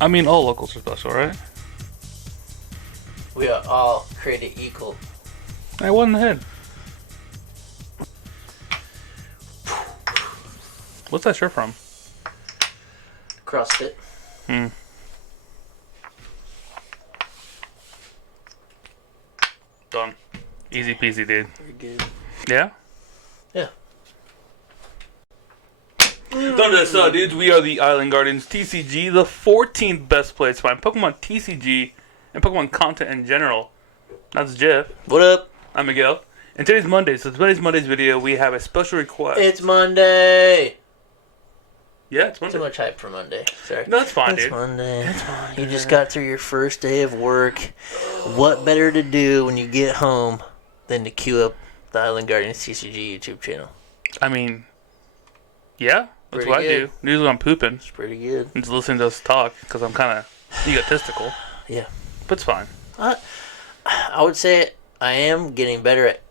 I mean, all locals are special, right? We are all created equal. I won the head. What's that shirt from? CrossFit. Done. Easy peasy, dude. Very good. Yeah? Yeah. Done this, dudes. We are the Island Guardians TCG, the 14th best place to find Pokemon TCG and Pokemon content in general. That's Jeff. What up? I'm Miguel. And today's Monday, so today's Monday's video, we have a special request. It's Monday. Yeah, it's Monday. Too much hype for Monday. Sorry. No, it's fine, dude. It's Monday. You just got through your first day of work. What better to do when you get home than to queue up the Island Guardians TCG YouTube channel? I mean, yeah, that's Pretty what good. I do. Usually when I'm pooping. It's pretty good. I'm just listening to us talk because I'm kind of egotistical. Yeah. But it's fine. I would say I am getting better at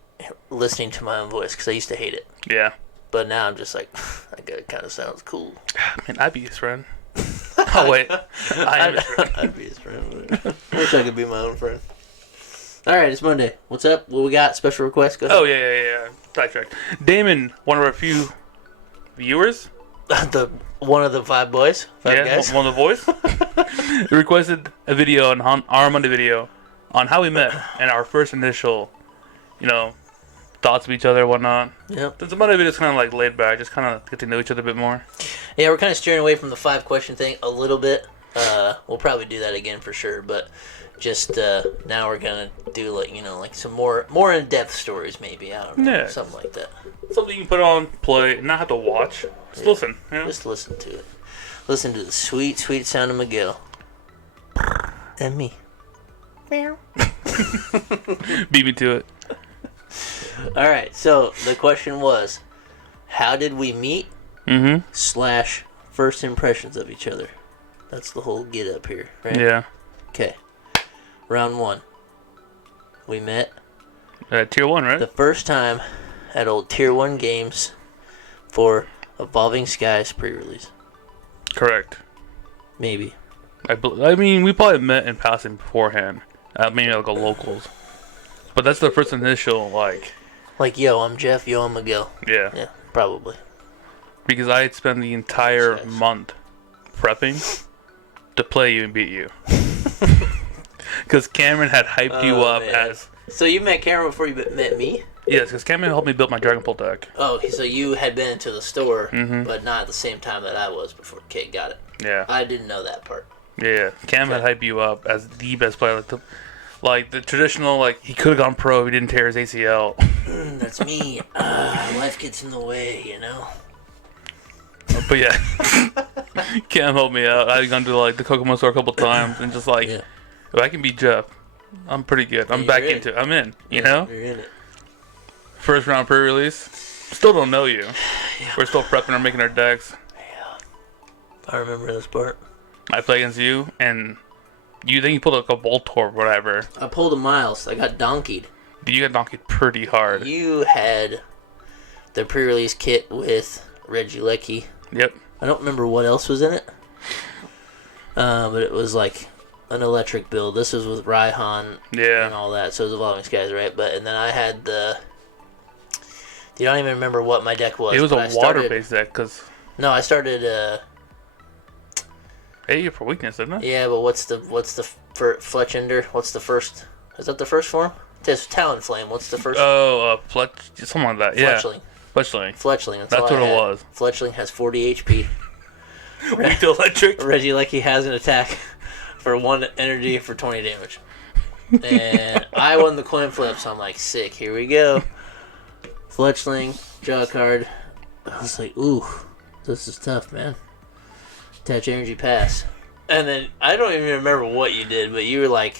listening to my own voice because I used to hate it. Yeah. But now I'm just like, that guy kind of sounds cool. Man, I'd be his friend. Oh, wait. I am his friend. I'd be his friend. Wish I could be my own friend. Alright, it's Monday. What's up? What we got? Special request? Go ahead. Oh, yeah. Sidetracked. Damon, one of our few viewers. One of the five boys? Five guys? One of the boys. requested a video on our Monday video on how we met and our first initial, thoughts of each other and whatnot. Yep. Since the Monday video is kind of like laid back, just kind of get to know each other a bit more. Yeah, we're kind of steering away from the 5-question thing a little bit. We'll probably do that again for sure, but just now we're gonna do like some more in-depth stories maybe. I don't know, Yeah. something like that. Something you can put on, play, and not have to watch. Just listen. Just listen to it. Listen to the sweet, sweet sound of Miguel and me. Meow. Beat me to it. All right. So the question was, how did we meet? / first impressions of each other. That's the whole get up here, right? Yeah. Okay. Round 1. We met Tier 1, right? the first time at old Tier 1 games for Evolving Skies pre-release. Correct. Maybe. I mean, we probably met in passing beforehand. Maybe like a locals. But that's the first initial, Like, yo, I'm Jeff, yo, I'm Miguel. Yeah. Yeah, probably. Because I had spent the entire month prepping to play you and beat you. Because Cameron had hyped you up as... So you met Cameron before you met me? Yes, because Cameron helped me build my Dragon Ball deck. Oh, so you had been to the store, but not at the same time that I was before. Okay, got it. Yeah. I didn't know that part. Yeah. Cam had hyped you up as the best player. Like the traditional, he could have gone pro if he didn't tear his ACL. That's me. Life gets in the way, But yeah, Cam helped me out. I had gone to the Kokomo store a couple times and just if I can beat Jeff, I'm pretty good. I'm back into it. I'm in. You know. You're in it. First round pre-release. Still don't know you. Yeah. We're still prepping or making our decks. Yeah. I remember this part. I play against you, and you think you pulled a Voltorb or whatever. I pulled a Miles. I got donkeyed. You got donkeyed pretty hard. You had the pre-release kit with Regieleki. Yep. I don't remember what else was in it. But it was like an electric build. This was with Raihan and all that. So it was Evolving Skies, right? And then I had the... You don't even remember what my deck was. It was a water-based deck, because... No, I started... Hey, for weakness, isn't it? Yeah, but what's the Fletchender? What's the first? Is that the first form? It's Talonflame. What's the first? Oh, something like that. Yeah. Fletchling. That's what it was. Fletchling has 40 HP. Weak to electric. Regieleki has an attack for 1 energy for 20 damage. And I won the coin flip, so I'm like, sick. Here we go. Fletchling, draw a card. I was like, ooh, this is tough, man. Attach energy, pass. And then I don't even remember what you did, but you were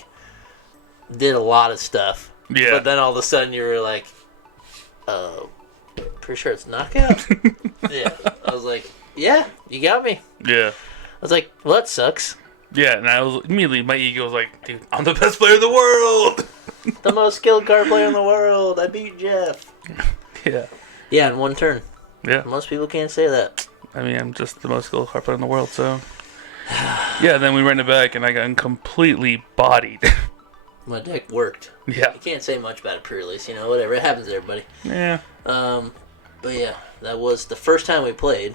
did a lot of stuff. Yeah. But then all of a sudden you were like, pretty sure it's knockout? Yeah. I was like, yeah, you got me. Yeah. I was like, well, that sucks. Yeah, and I was immediately, my ego was like, dude, I'm the best player in the world. The most skilled card player in the world. I beat Jeff. Yeah. Yeah, in 1 turn. Yeah. Most people can't say that. I mean, I'm just the most skilled card player in the world, so. Yeah, then we ran it back, and I got completely bodied. My deck worked. Yeah. You can't say much about a pre-release, whatever. It happens to everybody. Yeah. But yeah, that was the first time we played.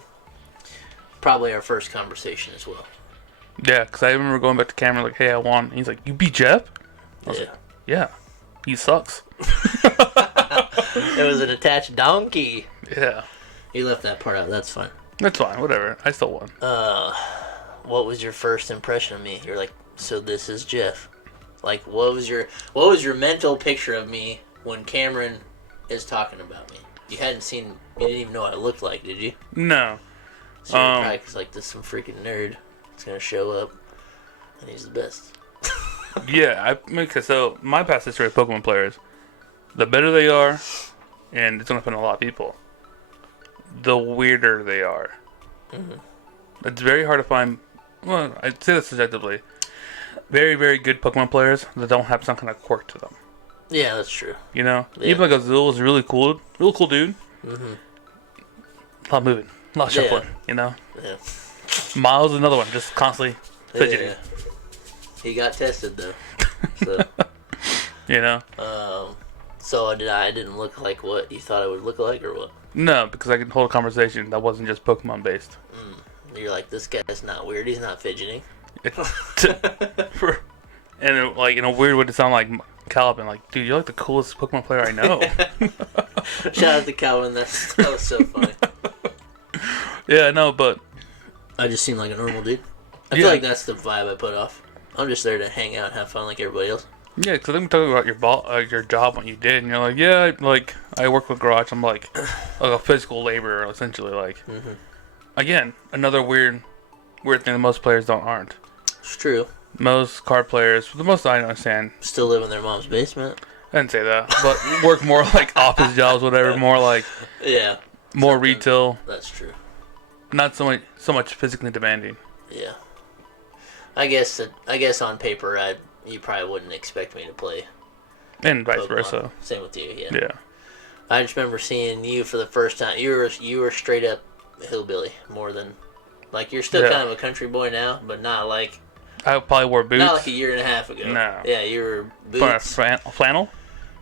Probably our first conversation as well. Yeah, because I remember going back to Cameron like, hey, I won. And he's like, you beat Jeff? I was like, yeah. He sucks. It was an attached donkey. Yeah. You left that part out. That's fine. That's fine. Whatever. I still won. What was your first impression of me? You're like, so this is Jeff. Like, what was your mental picture of me when Cameron is talking about me? You didn't even know what I looked like, did you? No. So you're probably like, this some freaking nerd. It's gonna show up, and he's the best. Yeah, so my past history of Pokemon players, the better they are, and it's gonna offend a lot of people, the weirder they are. Mm-hmm. It's very hard to find. Well, I'd say that subjectively. Very, very good Pokemon players that don't have some kind of quirk to them. Yeah, that's true. Yeah. Even like Azul was really cool dude. Mm-hmm. A lot moving, a lot shuffling. Yeah. Miles is another one, just constantly fidgeting. Yeah. He got tested though. So. So I didn't look like what you thought I would look like, or what? No, because I could hold a conversation that wasn't just Pokemon based. You're like, this guy's not weird. He's not fidgeting. And like in a weird way to sound like Calvin, like, dude, you're like the coolest Pokemon player I know. Shout out to Calvin. That was so funny. Yeah, no, but I just seem like a normal dude. I feel like that's the vibe I put off. I'm just there to hang out and have fun like everybody else. Yeah, because I'm talking about your job, what you did, and you're like, yeah, like I work with garage. I'm like a physical laborer, essentially. Like, again, another weird thing that most players aren't. It's true. Most card players, for the most I understand, still live in their mom's basement. I didn't say that, but work more like office jobs, whatever. More like more retail. That's true. Not so much physically demanding. Yeah. I guess on paper, you probably wouldn't expect me to play. And vice Pokemon. Versa. Same with you, yeah. Yeah. I just remember seeing you for the first time. You were straight up hillbilly more than, like, you're still kind of a country boy now, but not like. I probably wore boots. Not like a year and a half ago. No. Yeah, you were boots. Flannel.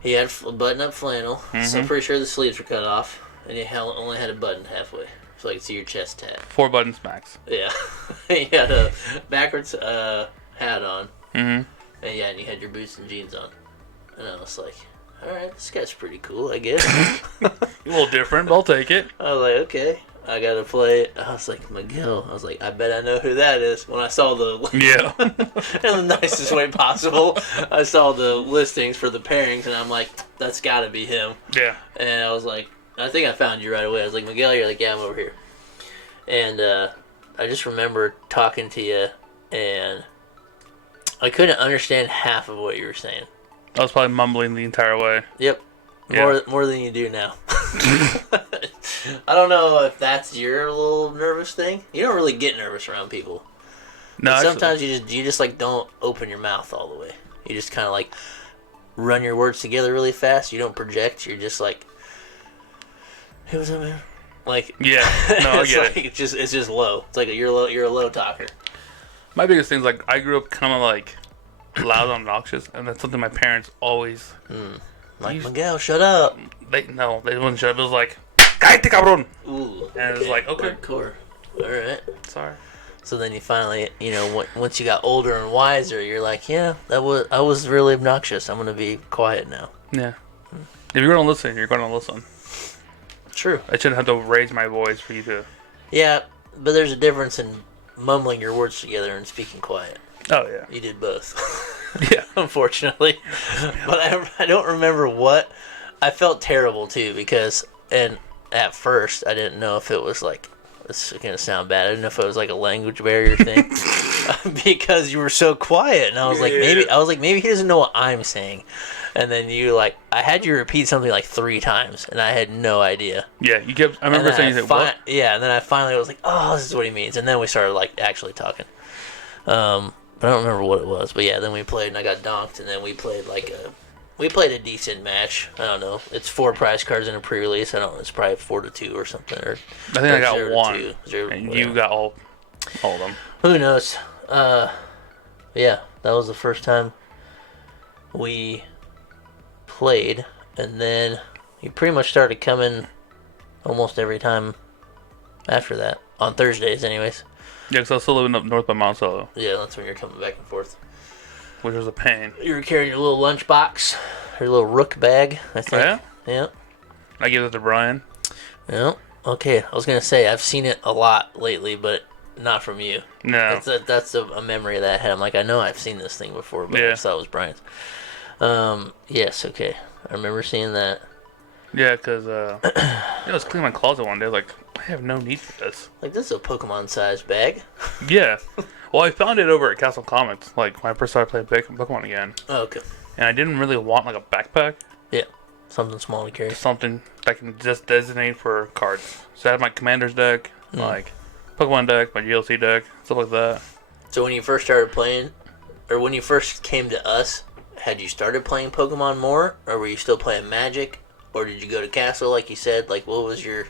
He had button-up flannel, so I'm pretty sure the sleeves were cut off, and he only had a button halfway, so I could see your chest tat. 4 buttons max. Yeah. He had a backwards hat on. Mm-hmm. And you had your boots and jeans on. And I was like, alright, this guy's pretty cool, I guess. A little different, but I'll take it. I was like, okay, I gotta play. I was like, Miguel. I was like, I bet I know who that is. When I saw the... Yeah. in the nicest way possible. I saw the listings for the pairings, and I'm like, that's gotta be him. Yeah. And I was like, I think I found you right away. I was like, Miguel, you're like, yeah, I'm over here. And I just remember talking to you, and I couldn't understand half of what you were saying. I was probably mumbling the entire way. Yep. More than you do now. I don't know if that's your little nervous thing. You don't really get nervous around people. No, sometimes you just like don't open your mouth all the way. You just kind of like run your words together really fast. You don't project. You're just like, hey, what's up, man? Like, yeah, no, I get it. It's just low. It's like you're a low talker. My biggest thing is like I grew up kind of like loud and obnoxious, and that's something my parents always like, Miguel, shut up. They wouldn't shut up. It was like, cállate, cabrón. Ooh, and it was like, okay, hardcore. All right, sorry. So then you finally, once you got older and wiser, you're like, yeah, I was really obnoxious. I'm gonna be quiet now. Yeah. If you're gonna listen, you're gonna listen. True. I shouldn't have to raise my voice for you to. Yeah, but there's a difference in mumbling your words together and speaking quiet. Oh yeah. You did both. Yeah. Unfortunately, but I don't remember what. I felt terrible too because, and at first I didn't know if it was like, this is gonna sound bad. I didn't know if it was like a language barrier thing because you were so quiet, and I was like, maybe he doesn't know what I'm saying. And then I had you repeat something like 3 times, and I had no idea. Yeah, you kept. I remember saying that. What? Yeah, and then I finally was like, oh, this is what he means, and then we started like actually talking. But I don't remember what it was. But yeah, then we played, and I got donked, and then we played a decent match. I don't know. It's 4 prize cards in a pre-release. I don't know. It's probably 4-2 or something. Or I think I got 1, and you got all of them. Who knows? Yeah, that was the first time we played, and then he pretty much started coming almost every time after that. On Thursdays, anyways. Yeah, because I was still living up north by Monticello. Yeah, that's when you're coming back and forth. Which was a pain. You were carrying your little lunch box, your little rook bag, I think. Oh, yeah? Yeah. I gave it to Brian. Yeah. Okay, I was going to say, I've seen it a lot lately, but not from you. No. That's a memory that I had. I'm like, I know I've seen this thing before, but I just thought it was Brian's. Yes, okay. I remember seeing that. Yeah, because I was cleaning my closet one day. Like, I have no need for this. Like, this is a Pokemon-sized bag. Yeah. Well, I found it over at Castle Comics, like, when I first started playing Pokemon again. Oh, okay. And I didn't really want, like, a backpack. Yeah. Something small to carry. Something that can just designate for cards. So I had my Commander's deck, like, Pokemon deck, my GLC deck, stuff like that. So when you first started playing, or when you first came to us, had you started playing Pokemon more, or were you still playing Magic, or did you go to Castle like you said? Like, what was your...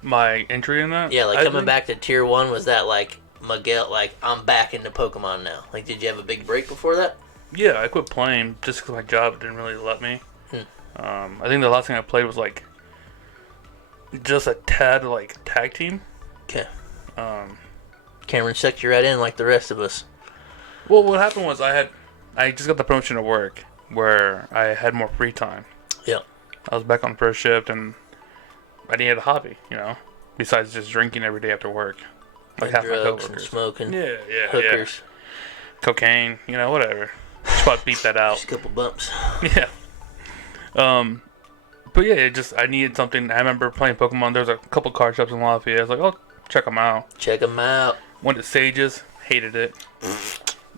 My entry in that? Yeah, like, coming back to Tier 1, was that, like, Miguel, like, I'm back into Pokemon now? Like, did you have a big break before that? Yeah, I quit playing just because my job didn't really let me. I think the last thing I played was, like, just a tad, like, tag team. Okay. Cameron sucked you right in like the rest of us. Well, what happened was I just got the promotion to work where I had more free time. Yeah. I was back on first shift and I needed a hobby, you know, besides just drinking every day after work. Like half my drugs coworkers. and smoking. Yeah, Hookers. Yeah. Cocaine, you know, whatever. Just about to beat that out. Just a couple bumps. Yeah. But yeah, I needed something. I remember playing Pokemon. There was a couple card shops in Lafayette. I was like, oh, check them out. Check them out. Went to Sage's, hated it.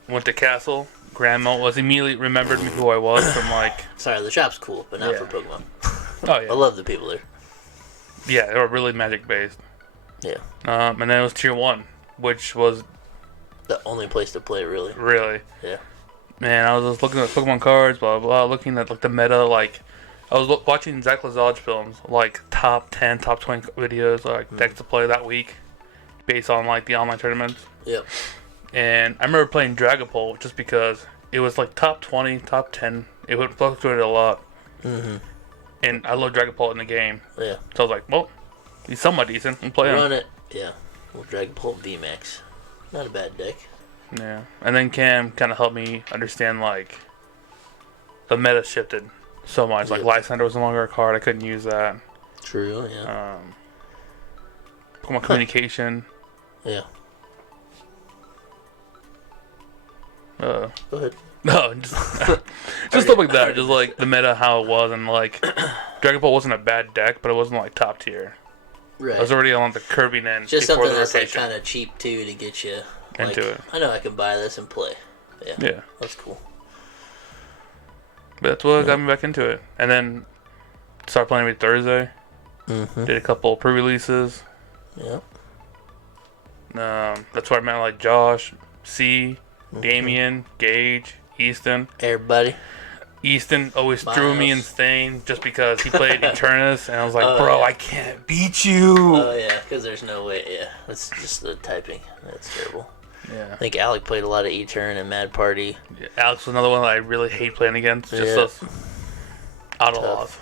Went to Castle. Grandma was immediately remembered me who I was from like. Sorry, the shop's cool, but not for Pokemon. Oh yeah. I love the people there. Yeah, they were really magic based. Yeah. And then it was Tier 1, which was the only place to play, really. Really. Yeah. Man, I was just looking at Pokemon cards, blah blah, blah, looking at like the meta, like I was watching Zach Lazage films, like top 10, top 20 videos, like decks to play that week, based on like the online tournaments. Yep. And I remember playing Dragapult just because it was like top 20, top 10. It would fluctuate a lot. Mm-hmm. And I love Dragapult in the game. Yeah. So I was like, well, he's somewhat decent. I'm playing. Run it. Yeah. Well, Dragapult VMAX. Not a bad deck. Yeah. And then Cam kind of helped me understand, like, the meta shifted so much. Like, Lysander was no longer a card. I couldn't use that. True, yeah. Pokemon Communication. Yeah. Go ahead. No, just stuff like that. Just, like, the meta, how it was. And, like, Dragapult wasn't a bad deck, but it wasn't, like, top tier. Right. I was already on the curving end. Just before something the that's, like, rotation. kind of cheap, too, to get you... Into it. I know I can buy this and play. Yeah. Yeah. That's cool. But that's what got me back into it. And then started playing every Thursday. Mm-hmm. Did a couple pre-releases. Yep. That's where I met like Josh, C, Damien, Gage, Easton. Everybody. Easton always threw me insane just because he played Eternus, and I was like, bro, I can't beat you. Oh, yeah, because there's no way. Yeah, that's just the typing. That's terrible. Yeah. I think Alec played a lot of E-Turn and Mad Party. Yeah, Alex was another one that I really hate playing against. Just us out of laws.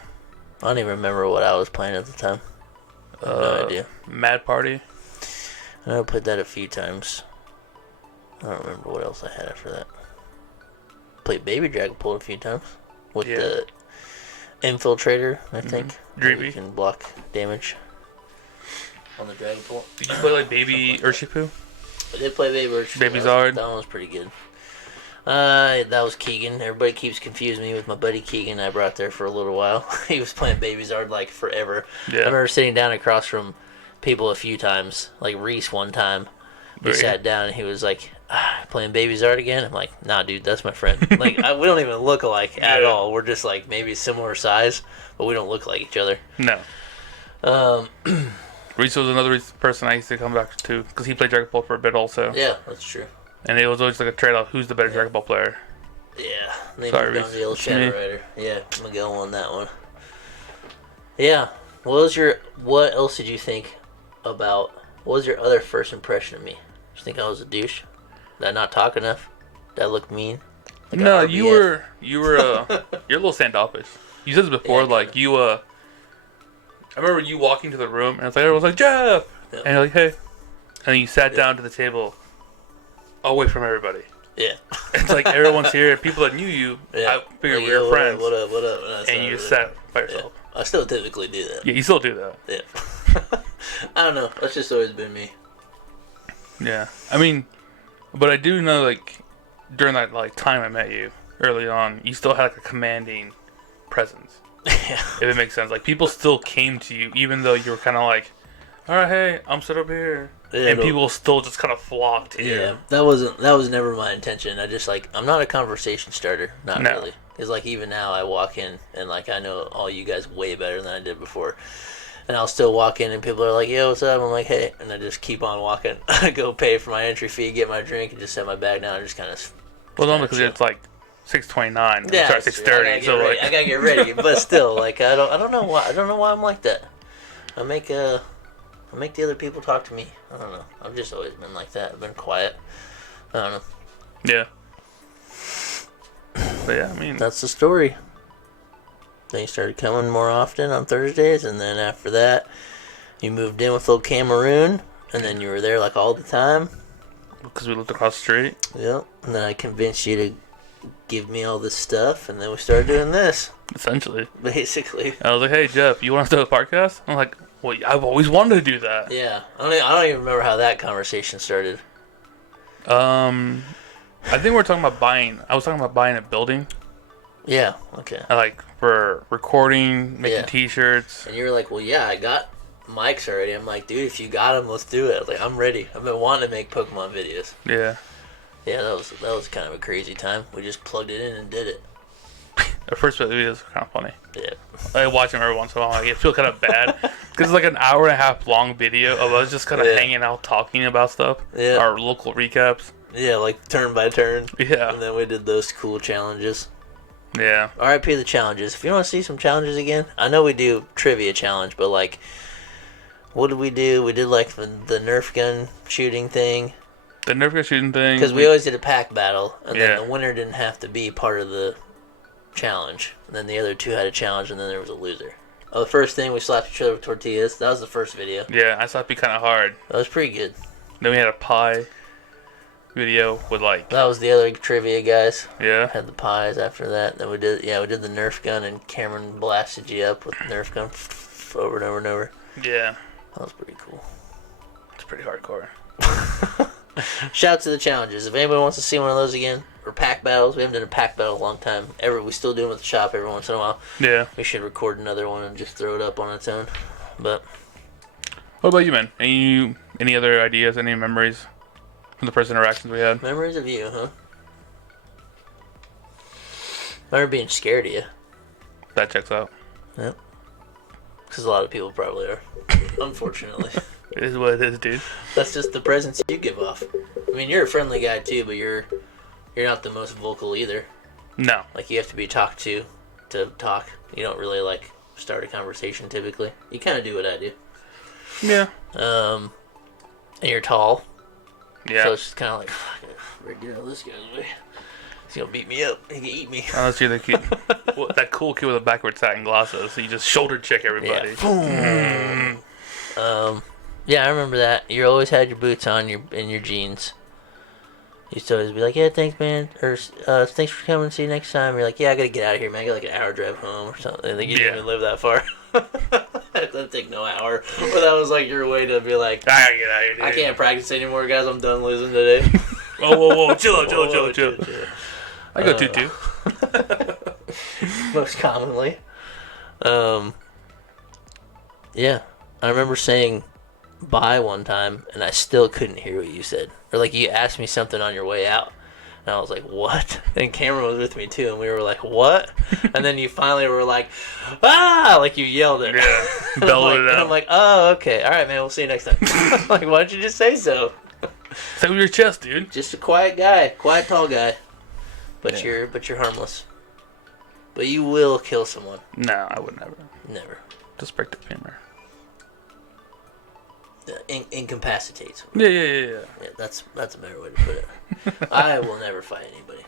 I don't even remember what I was playing at the time. I have no idea. Mad Party. I know I played that a few times. I don't remember what else I had after that. Played Baby Dragapult a few times with the Infiltrator, I think. Dreamy. You can block damage on the Dragapult. Did you play like Baby Urshifu? I did play Baby Urshifu. Baby Zard. That one was pretty good. That was Keegan. Everybody keeps confusing me with my buddy Keegan I brought there for a little while. He was playing Baby Zard like forever. Yeah. I remember sitting down across from people a few times, like Reese one time. We sat down and he was like, playing Baby Zard again? I'm like, nah, dude, that's my friend. Like, we don't even look alike at all. We're just like maybe similar size, but we don't look like each other. No. Reese was another person I used to come back to because he played Dragapult for a bit also. Yeah, that's true. And it was always like a trade-off. Who's the better Dragapult player? Yeah. Sorry, Reese. The old Shadow Me. Rider. Yeah, Miguel won that one. Yeah. What else did you think about? What was your other first impression of me? You think I was a douche? Did I not talk enough? Did I look mean? Like no, you were you're a little standoffish. You said this before, Yeah, like you I remember you walking to the room and it's like everyone's like Jeff, Yeah. and you're like hey, and then you sat down to the table, away from everybody. Yeah. It's like everyone's here, people that knew you. Yeah. I figured Like, we were friends. What up? And you just sat by yourself. Yeah. I still typically do that. Yeah, you still do that. Yeah. I don't know. That's just always been me. Yeah, I mean, but I do know like during that like time I met you early on, you still had like a commanding presence. Yeah. If it makes sense, like people still came to you even though you were kind of like, all right, hey, I'm set up here, Yeah, and people still just kind of flocked to you. Yeah, that was never my intention. I just like I'm not a conversation starter, not No. really. Because like even now I walk in and like I know all you guys way better than I did before, and I'll still walk in and people are like, "Yo, what's up?" I'm like, "Hey," and I just keep on walking. I go pay for my entry fee, get my drink, and just set my bag down and just kind of. Well, no, because it's like 6:29. Yeah, sorry, 6:30. So like, I gotta get ready, but still, like I don't know why I'm like that. I make the other people talk to me. I don't know. I've just always been like that. I've been quiet. I don't know. yeah. But yeah, I mean, That's the story. Then you started coming more often on Thursdays, and then after that, you moved in with little Cameroon, and then you were there like all the time. because we lived across the street. Yep. And then I convinced you to give me all this stuff, and then we started doing this. Essentially, Basically. I was like, "Hey, Jeff, you want to do a podcast?" I'm like, "Well, I've always wanted to do that." Yeah. I don't even remember how that conversation started. I think we're talking about buying. I was talking about buying a building, Yeah. Okay. like for recording, making Yeah. T-shirts. And you were like, "Well, yeah, I got mics already." I'm like, "Dude, if you got them, let's do it." Like, I'm ready. I've been wanting to make Pokemon videos. Yeah, Yeah, that was kind of a crazy time. We just plugged it in and did it. the first videos are kind of funny. Yeah. I watch them every once in a while. Like, I feel kind of bad because it's like an hour and a half long video of us just kind of Yeah. hanging out, talking about stuff. Yeah. Our local recaps. Yeah, like turn by turn. Yeah, And then we did those cool challenges. yeah. RIP the challenges. If you want to see some challenges again, I know we do trivia challenge, but like, what did we do? We did like the Nerf gun shooting thing. The Nerf gun shooting thing. Because we always did a pack battle, and Yeah. then the winner didn't have to be part of the challenge. And then the other two had a challenge, and then there was a loser. Oh, the first thing, we slapped each other with tortillas. That was the first video. Yeah, I saw it be kind of hard. That was pretty good. Then we had a pie video with like, That was the other trivia, guys. yeah. Had the pies after that. Then we did the Nerf gun, and Cameron blasted you up with the Nerf gun over and over and over. Yeah, That was pretty cool. it's pretty hardcore. Shout out to the challenges. If anybody wants to see one of those again, or pack battles, we haven't done a pack battle in a long time. We still do them at the shop every once in a while. Yeah. We should record another one and just throw it up on its own. But What about you, man? Any other ideas? Any memories from the first interactions we had? memories of you, huh? I remember being scared of you. That checks out. Yep. Because a lot of people probably are. Unfortunately. It is what it is, dude. That's just the presence you give off. I mean, you're a friendly guy too, but you're not the most vocal either. No. Like, you have to be talked to talk. You don't really like start a conversation typically. You kind of do what I do. Yeah. And you're tall, Yeah. so it's just kind of like, better get out of this guy's way. He's gonna beat me up. He can eat me. Unless you're the kid, that cool kid with the backwards hat and glasses, so you just shoulder check everybody. Yeah. Yeah, I remember that. You always had your boots on, your jeans. You used to always be like, "Yeah, thanks, man," or "Thanks for coming. See you next time." You're like, "Yeah, I gotta get out of here, man. I got like an hour drive home or something." I think you didn't even live that far. That doesn't take no hour. But that was like your way to be like, I gotta get out of here, dude. I can't practice anymore, guys. I'm done losing today. Whoa. Chill out. Chill. I go 2-2. Most commonly. Yeah. I remember saying bye one time, and I still couldn't hear what you said. Or like you asked me something on your way out, and I was like, "What?" And Cameron was with me too, and we were like, "What?" And then you finally were like, "Ah!" Like you yelled it. Yeah. And Bellowed it and out. I'm like, "Oh, okay. All right, man. We'll see you next time." Like, why don't you just say so? Say with your chest, dude. Just a quiet guy, quiet tall guy. But Yeah. you're harmless. But you will kill someone. No, I would never. Never. Just break the femur. incapacitates. Yeah. Yeah, that's a better way to put it. I will never fight anybody.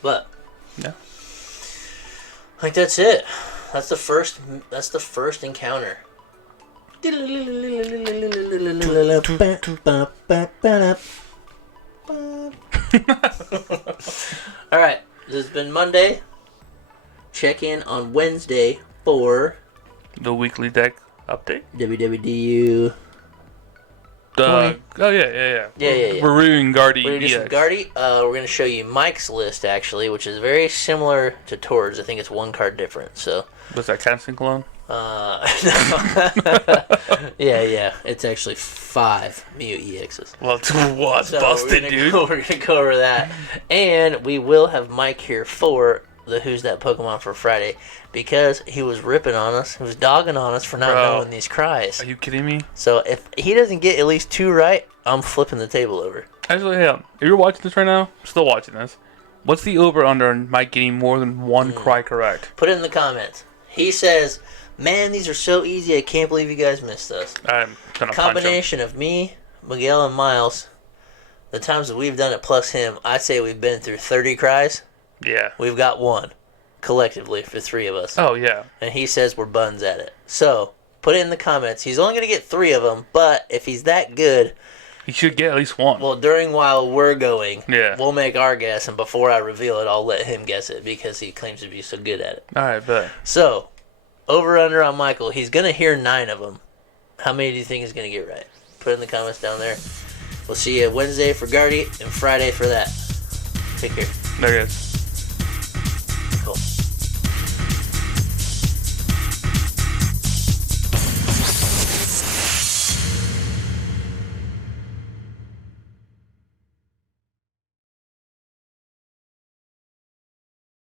But yeah, I think that's it. That's the first encounter. All right, this has been Monday. Check in on Wednesday for the weekly deck update. WWDU. Oh yeah. Yeah. We're reviewing Guardy We're gonna do some EX. Guardy. We're gonna show you Mike's list actually, which is very similar to Tor's. I think it's one card different. So. Was that Casting Cologne? No. yeah. It's actually 5 Mew EXs. Well, what's busted, dude? We're gonna go over that, and we will have Mike here for the Who's That Pokemon for Friday because he was ripping on us. He was dogging on us for not knowing these cries. Are you kidding me? So if he doesn't get at least 2 right, I'm flipping the table over. Actually, yeah. If you're watching this right now, still watching this, what's the over/under on Mike getting more than one cry correct? Put it in the comments. He says, "Man, these are so easy. I can't believe you guys missed us." I'm gonna Combination of me, Miguel, and Miles. The times that we've done it plus him, I'd say we've been through 30 cries. Yeah. We've got 1 collectively for 3 of us. Oh yeah. And he says we're buns at it. So put it in the comments. He's only gonna get 3 of them, but if he's that good, he should get at least 1. well, while we're going, yeah, we'll make our guess, and before I reveal it, I'll let him guess it because he claims to be so good at it. All right, bet. So over under on Michael, he's gonna hear 9 of them. How many do you think he's gonna get right? Put it in the comments down there. We'll see you Wednesday for Guardy and Friday for that. Take care. There it is.